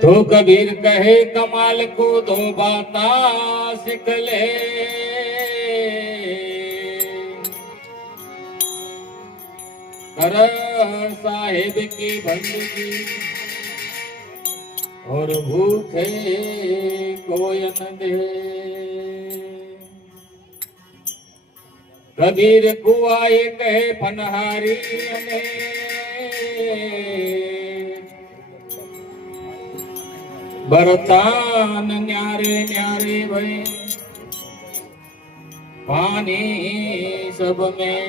तो कबीर कहे कमाल को दो बाता सीख ले, कर साहिब की बंदगी और भूखे को अन्न दे। कबीर कुआए कहे पनहारी ने, बरतान न्यारे न्यारे भई पानी सब में।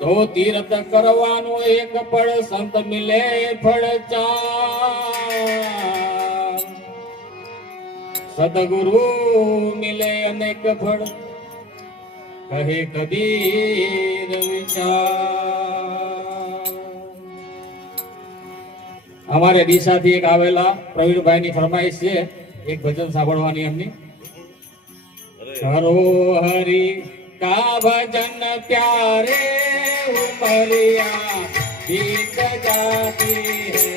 तो तीर्थ करवानो एक पड़ संत मिले फल चार, सदगुरु मिले अनेक फल कहे कबीर विचार। हमारे दिशा थी एक आवेला प्रवीण भाई ની ફરમાઈશ છે એક ભજન સાંભળવાની એમની। કરો હરી का भजन प्यारे उमरिया बीत जाती है।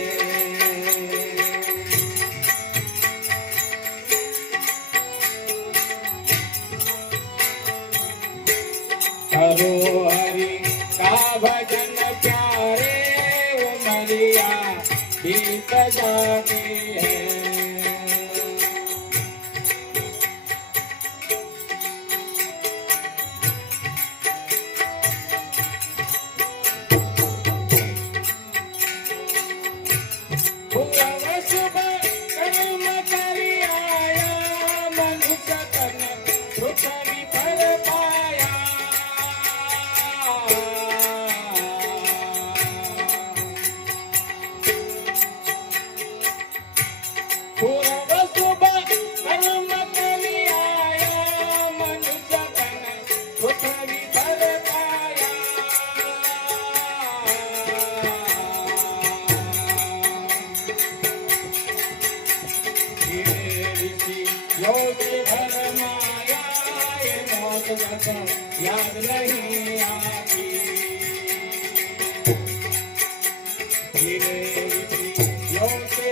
करो हरि का भजन प्यारे उमरिया बीत जाती है। याद नहीं आती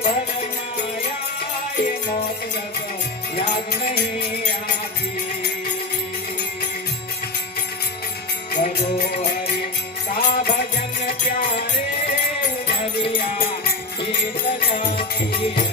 भर माया ये मौत याद नहीं आती। करो हरि का भजन प्यारे उमरिया बीत जाती है।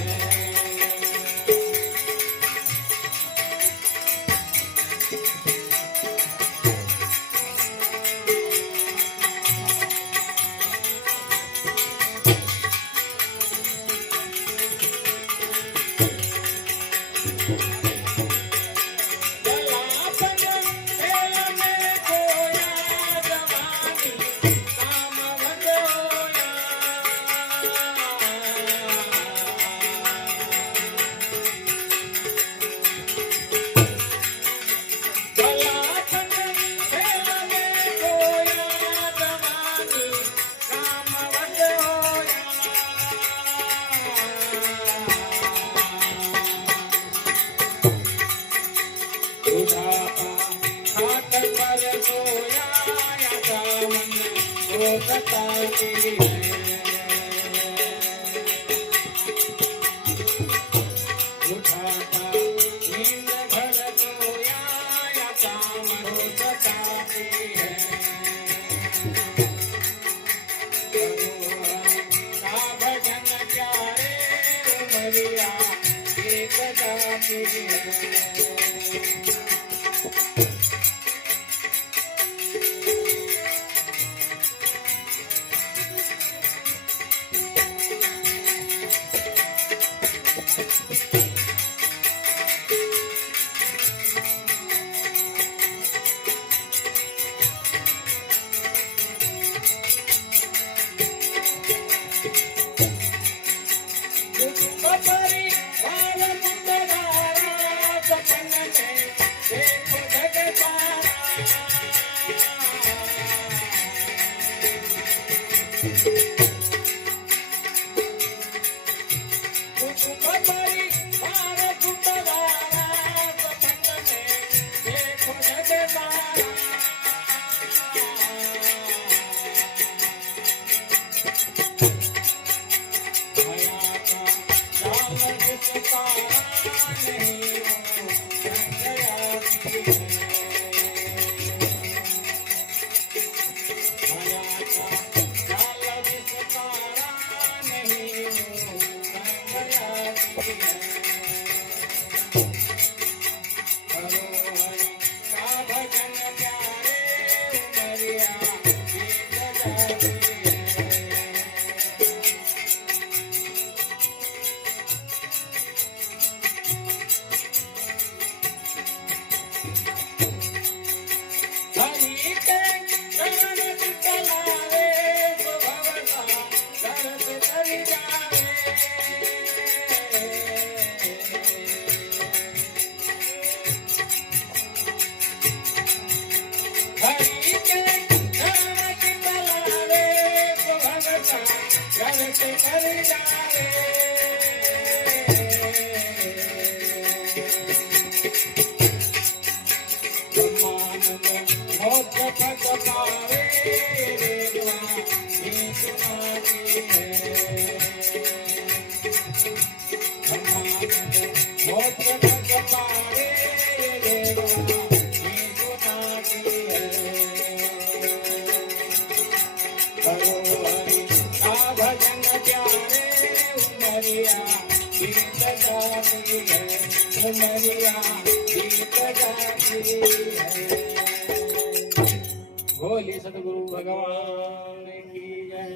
बोलिए सतगुरु भगवान की जय।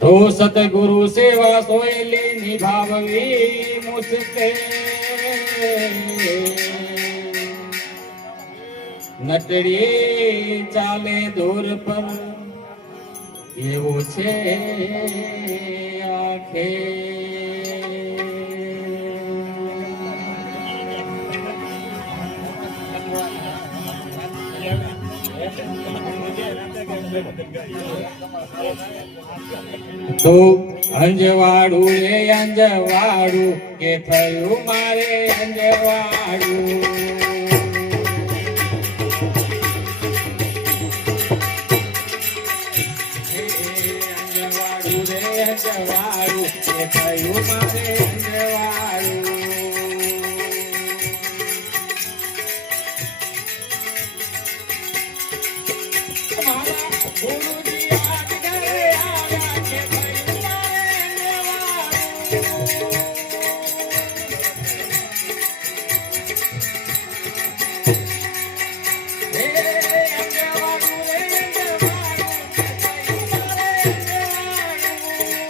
तो सतगुरु सेवा सोयली निभाववी मुझसे नटड़ी चाले दूर पर એવું છે આખે તો અંજવાડું રે અંજવાડું કે થયું મારે અંજવાડું અંજવાડું કે થયું મારે અંજવાડું મારા ગુરુજી આજ ઘરે આવ્યા કે થયું મારે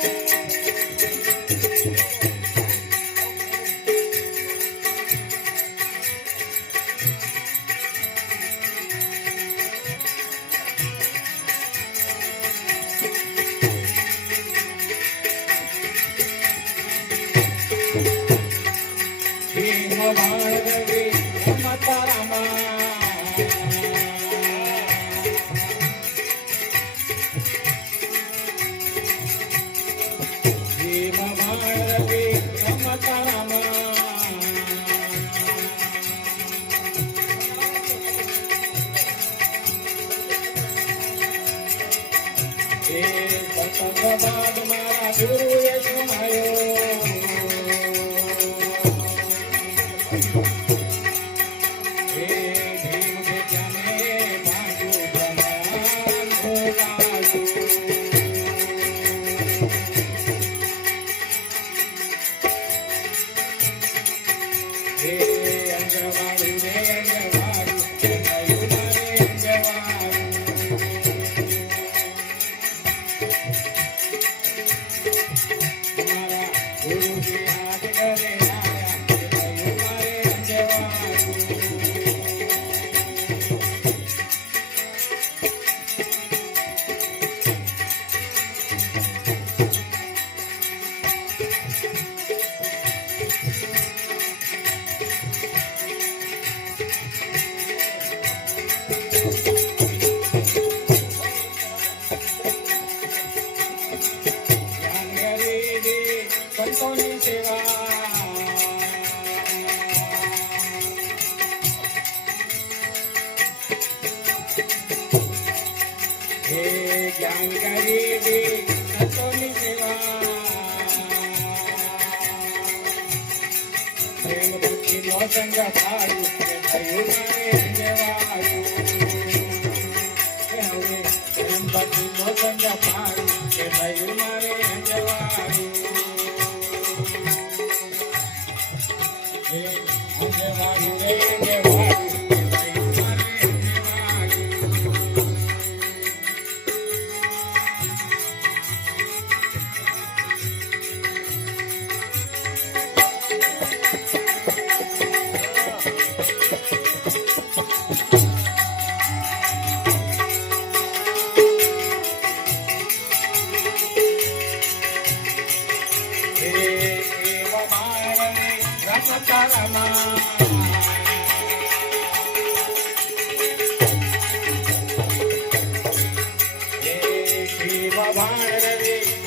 અંજવાડું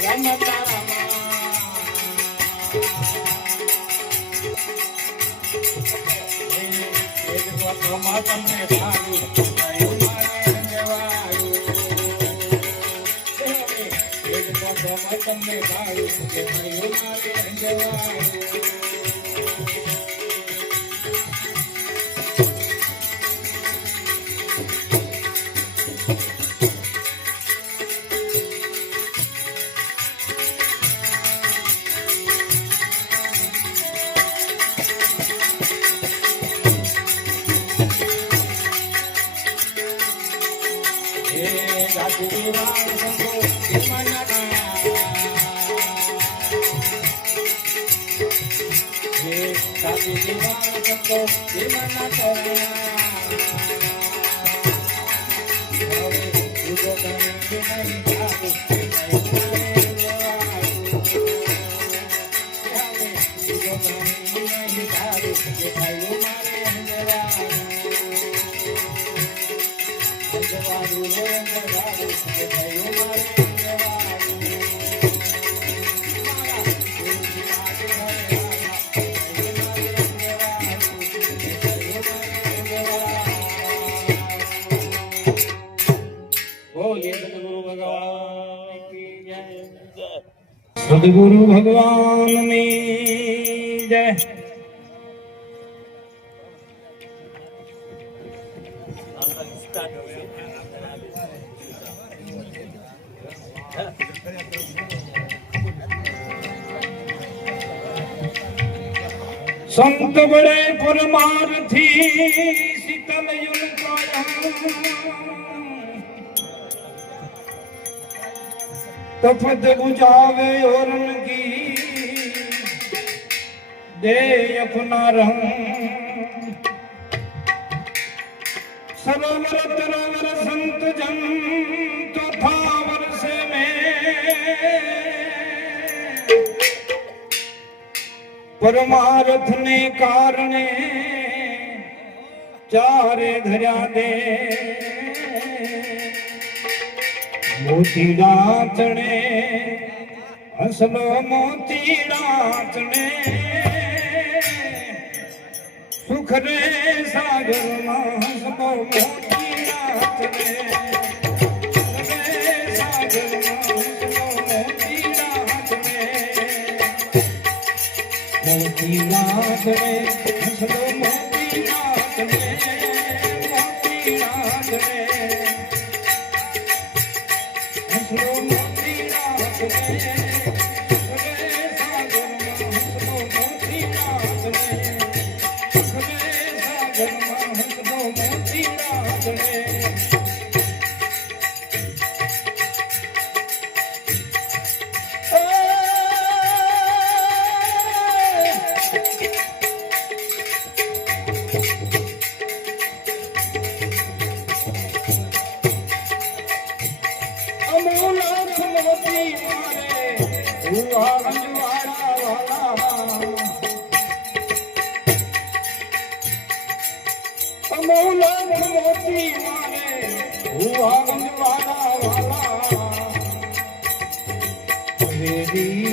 તમને ભાડું કયું મારે જવાયું તમને ભાડું કયું મારે જવાયું सदगुरु भगवान ની જય। संत बड़े परमार्थी शीतल युग तफत बुझावे औरन की दे अपना रंग सरोवर तरोवर संत जन तो था वर्ष में परमार्थ ने कारणे चारे धर्या दे मोती डाचने असलो मोती डाचने सुख रे सागर हसलो मोती डाचने सागर हसलो मोती डाचने मोती डाचने हसलो मोती डाचने मोती डाचने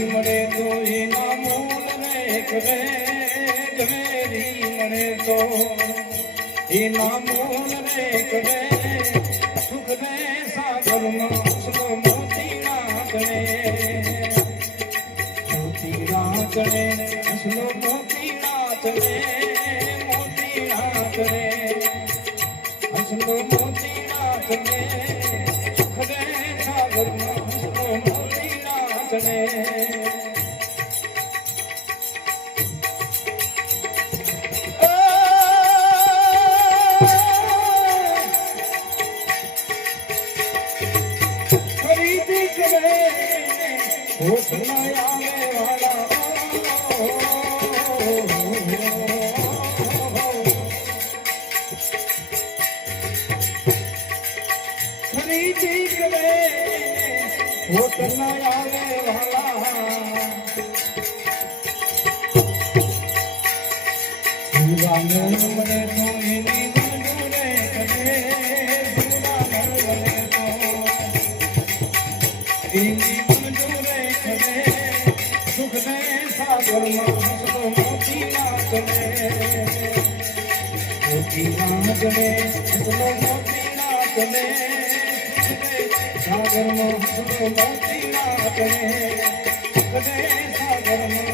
મળે તો એના મૂળ રેખ રે ઝવેરી મળે તો એના મૂળ રેખ રે સુખ રે સાગરમાં હસલો મોતી નાચણે હસલો મોતી નાચણે મોતી નાચણે હસલો મોતી નાચણે સુખ રે સાગરમાં હસલો મોતી નાચણે Ini નાચને હસલો મોતી નાચને સાગરમાં હસલો મોતી નાચને સાગરમાં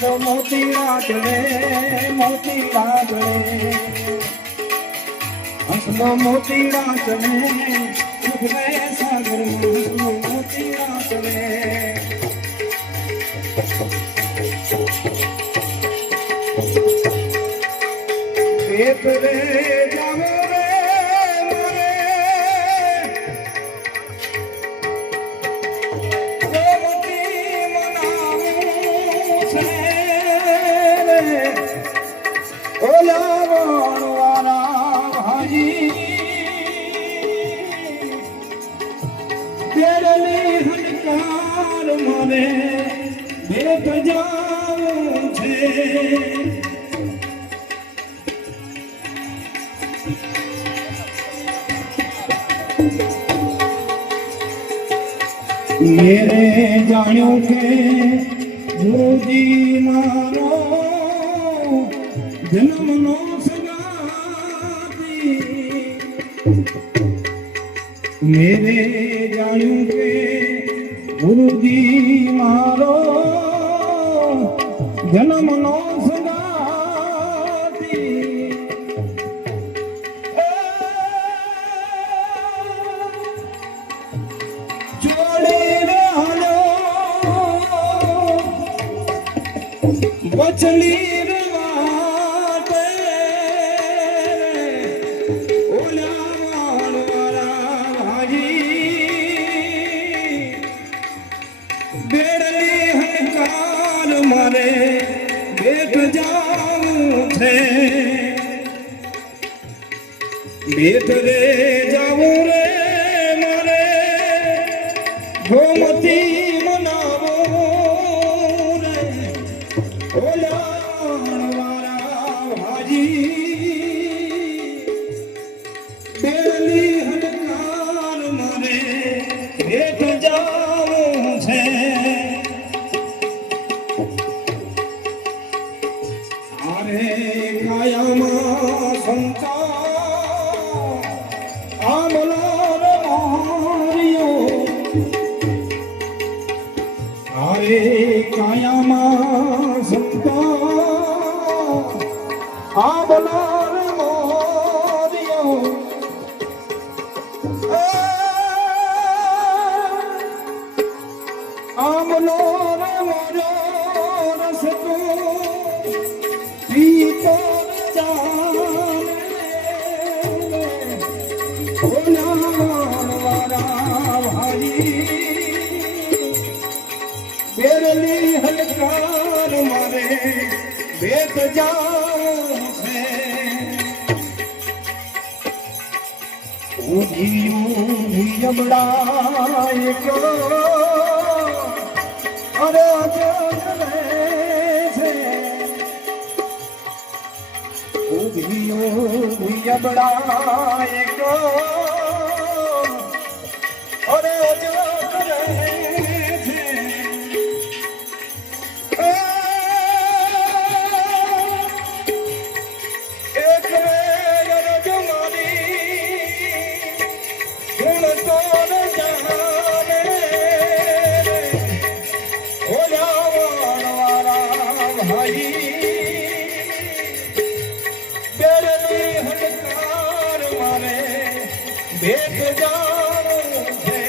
હસલો મોતી નાચને મોતી નાચને મોતી નાચને હસલો મોતી નાચને સાગર હસલો મોતી નાચને એક રે જાવે રે मेरे जानियों के गुरुजी मारो जन्म नो सगाती मेरे जानियों के गुरुजी मारो जन्म नो सगाती बचली रवाते ओला वाला भाई बेड़ली हंकार मारे बेट जाऊं थे बेट रे जाऊं रे मारे गोमती बेरली हलकार मारे बेत जाऊं है યમડાય કરો અરે જગલે છે યમડાય કરો અરે જગલે છે એક વેર જમાની ગુણ તોડ જાને ઓલા વાળા ભાઈ બેરની હડકાર મારે બેઠ જાણું છે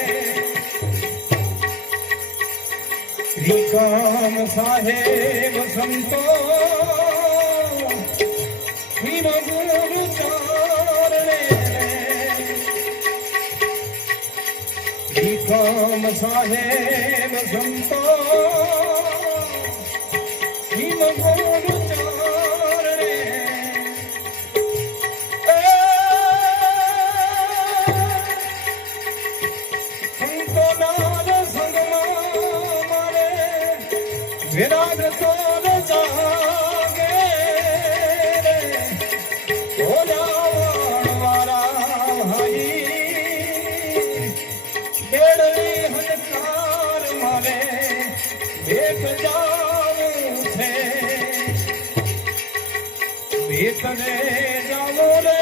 વિકામ સાહેબ સંતો ભીમ ગુરુ ચારણે વિકામ સાહેબ સંતો ભીમ ગુરુ ચારણે સંતોના સંગમાં મારે વિરાગ તો જાગે ઓલા વાળા ભાઈ બેડની હડકાર મારે બેઠ જાવું છે બેટને જાવો રે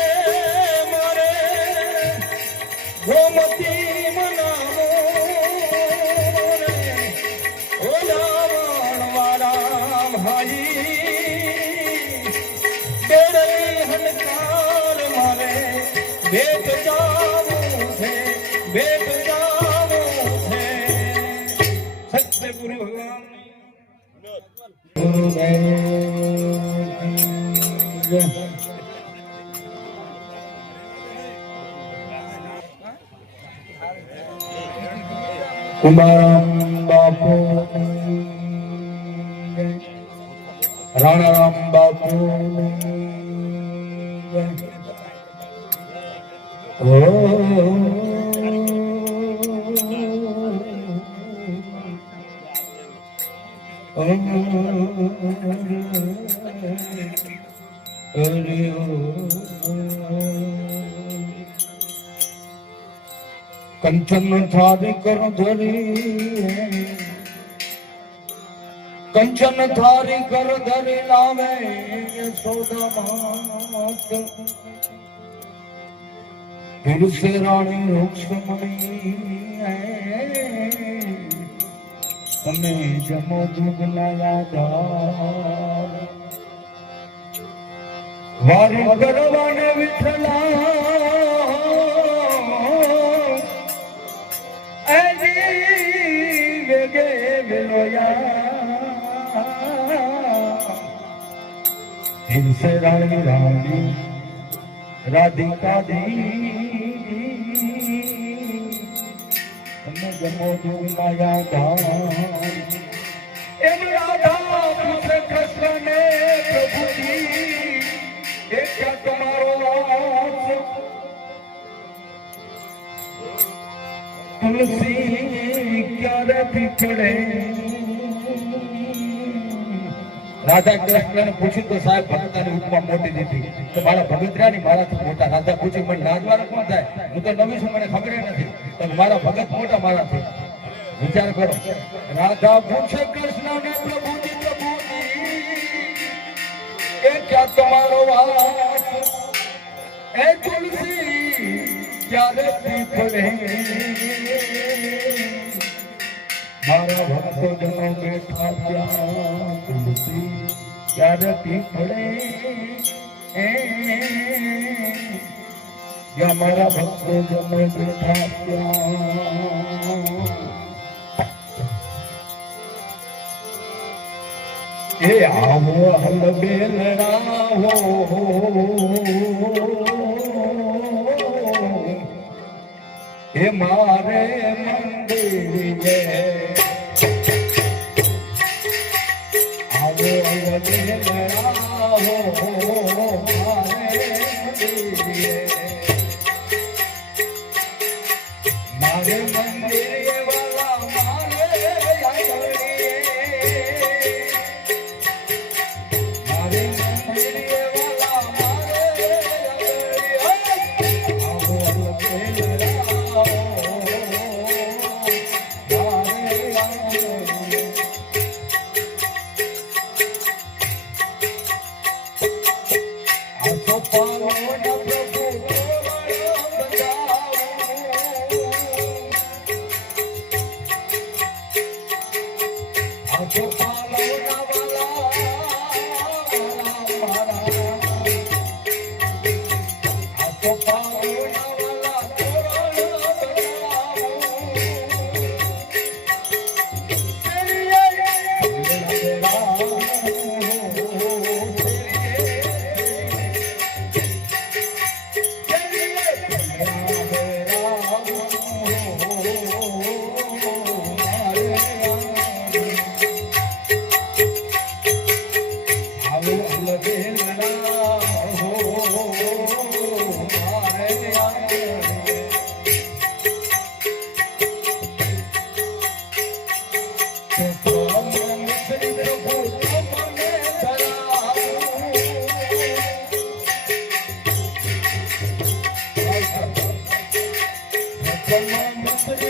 મારે ગોમતી મનાવો રે ઓલા વાળા ભાઈ બેડની હડકાર મારે બેઠ જાવું છે બેઠ જાવું છે સત્ય ગુરુ ભગવાન કુંભારામ બાપુ રાણારામ બાપુ કંચન થારી કર ધરી કંચન થારી કર ધરી લાવે યશોદા फिर से रानी रुक्मणी તમે જમો દુગલા યાદ વારે કરવાને વિઠલા એજી વેગે વેલોયા फिर से रानी रानी राधिका दी जमो दुलाया धाम एम राधा पूछे कृष्ण ने प्रभु जी ये क्या तुम्हारो वास तुलसी क्या रे पिछड़े राधा कृष्ण ने पूछ्યું તો સાહેબ ભક્તની ઉપમા મોટી દીધી તો મારા ભગતરા ની મારાથી મોટા રાજા પૂછ્યું મને લાજવાળા કોણ થાય હું તો નવી છું મને ખબર નથી તો મારા ભગત મોટા મારાથી વિચાર કરો રાધા પૂછે કૃષ્ણ ને પ્રભુજી એ ક્યાં તમારો વાસ એ તુલસી ક્યારે પીપળે મારા ભક્તો જનો બેઠા ત્યાં તુલસી ક્યારે પીપળે યા મારા ભક્તો જનો બેઠા ત્યાં એ આવો હલ બેલરાવો એ મારે મંદિરે આવો હલ બેલરાવો મારે મંદિરે તો પાવના વાલા તોરણ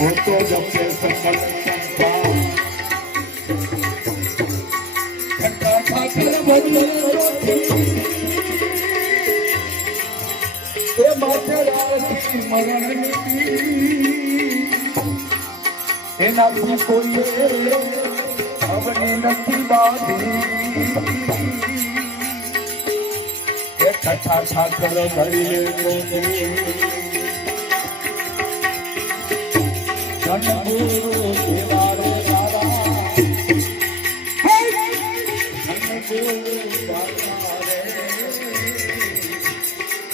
वो तो जब से सकल संसार એ માથે રાખી મરણની એનાથી કોઈએ અવની નથી બાંધી એ ઠઠા ઠાકર ધરી ધનગુરુ દેવારો દાદા ધનગુરુ દાદા રે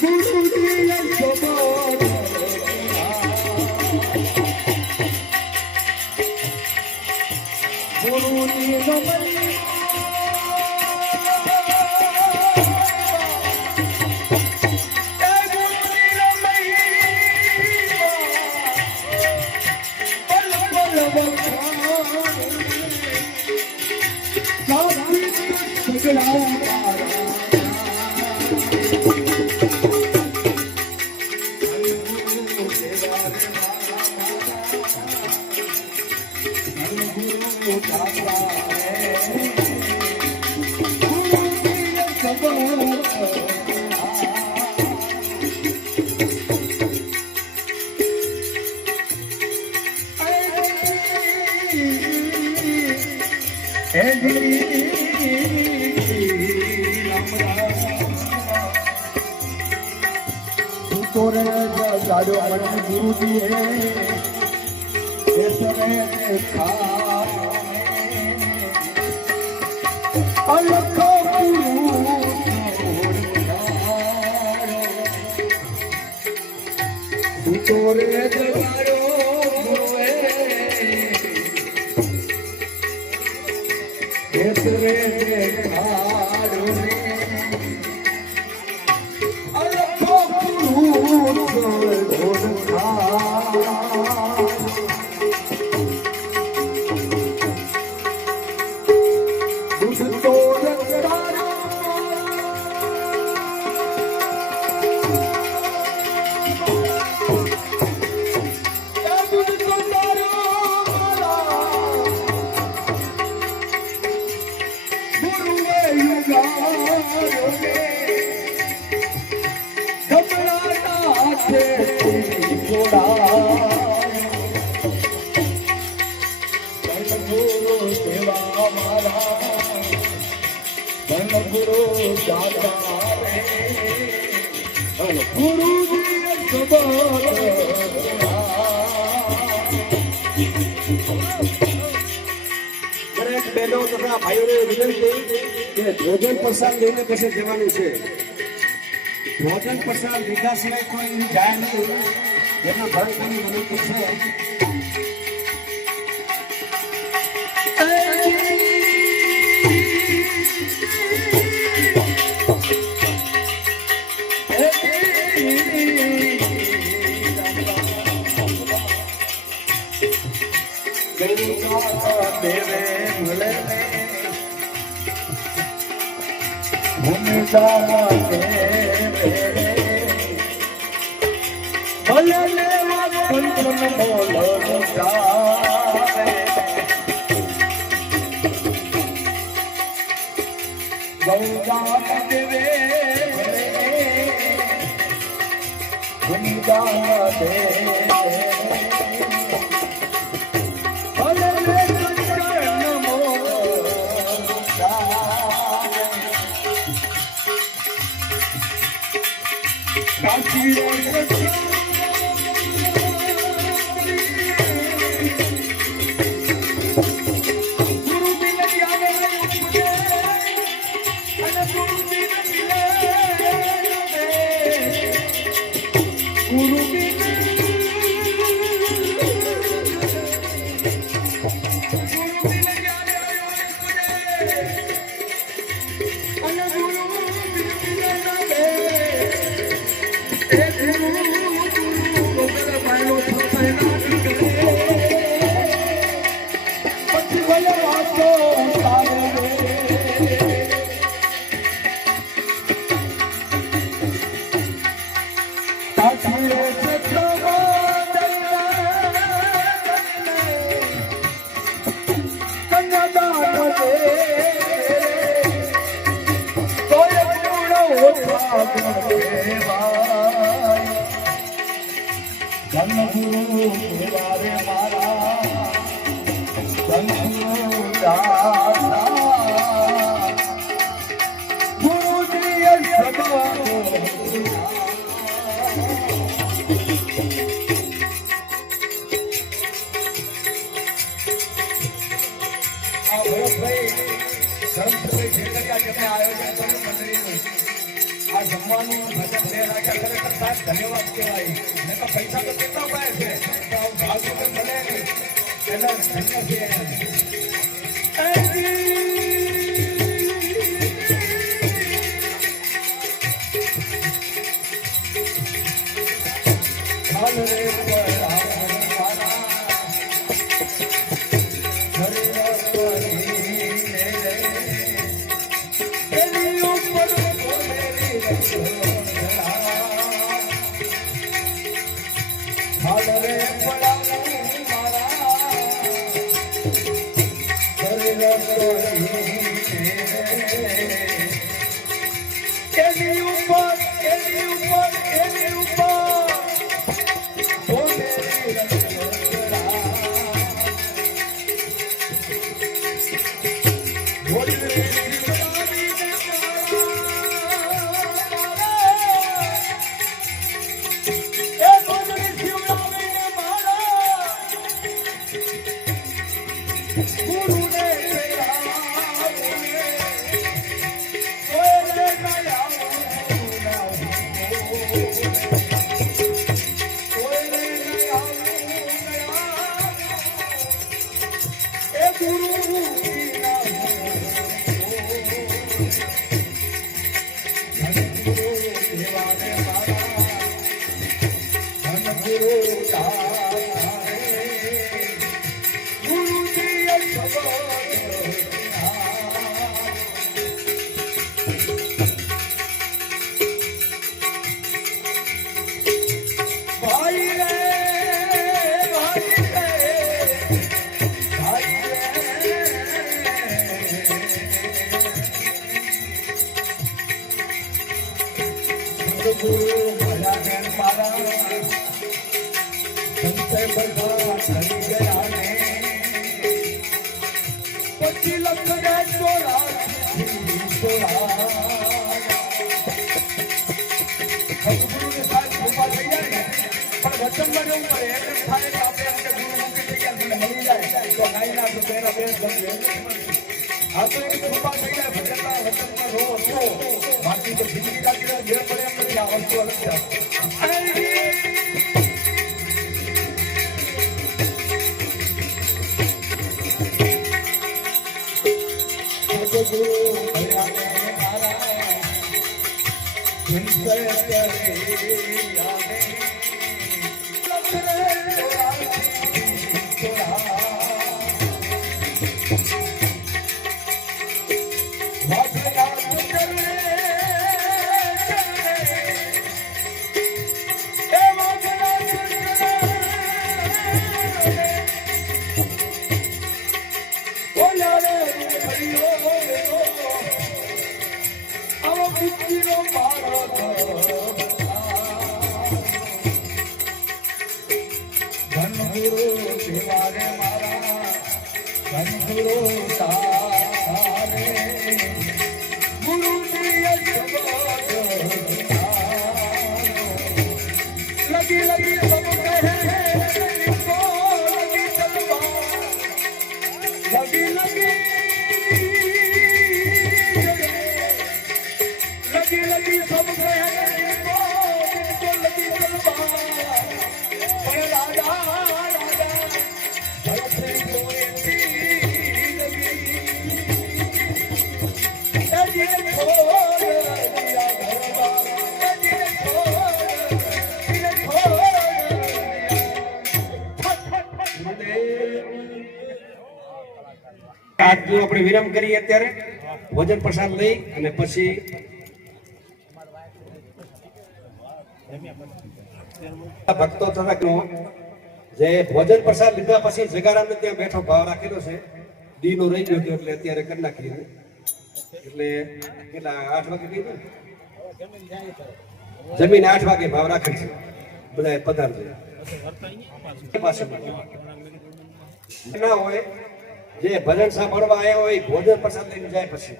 ગુરુજી સબોધ ગુરુજી નમઃ गुरुजी है तोरे दरबारो ભોજન પ્રસાદ લઈને પછી જવાનું છે. ભોજન પ્રસાદ લીધા સિવાય કોઈ જાય નહીં. એના ભરતની વિનંતી છે. ધનગુરુ કેવારે મારા ધનગુરુ દાતા ગુરુજી સદા ધન્યવાદ કહેવાય પૈસા તો કેટલા પાય છે ભાવ તો મળે એના ધન્ય છે આજનો આપણે વિરામ કરીએ અત્યારે ભોજન પ્રસાદ લઈ અને પછી ભક્તો તથા જે ભોજન પ્રસાદ લીધા પછી જગારામને ત્યાં બેઠો ભાવ રાખેલો છે દી નો રહી ગયો એટલે અત્યારે કરી નાખીએ એટલે કેટલા 8 વાગે કીધું જમીન 8 વાગે ભાવ રાખે છે બધા પધારજો પાસે ના હોય જે ભજન સાંભળવા આવ્યા હોય ભોજન પ્રસાદ લઈને જાય પછી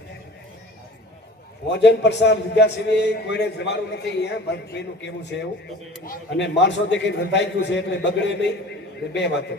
ભોજન પ્રસાદ લીધા સિવાય કોઈને જવાનું નથી અહીંયા ભક્તભાઈનું કેવું છે એવું અને માણસો દેખી રંધાઈ ગયું છે એટલે બગડે નહીં. 2 વાતો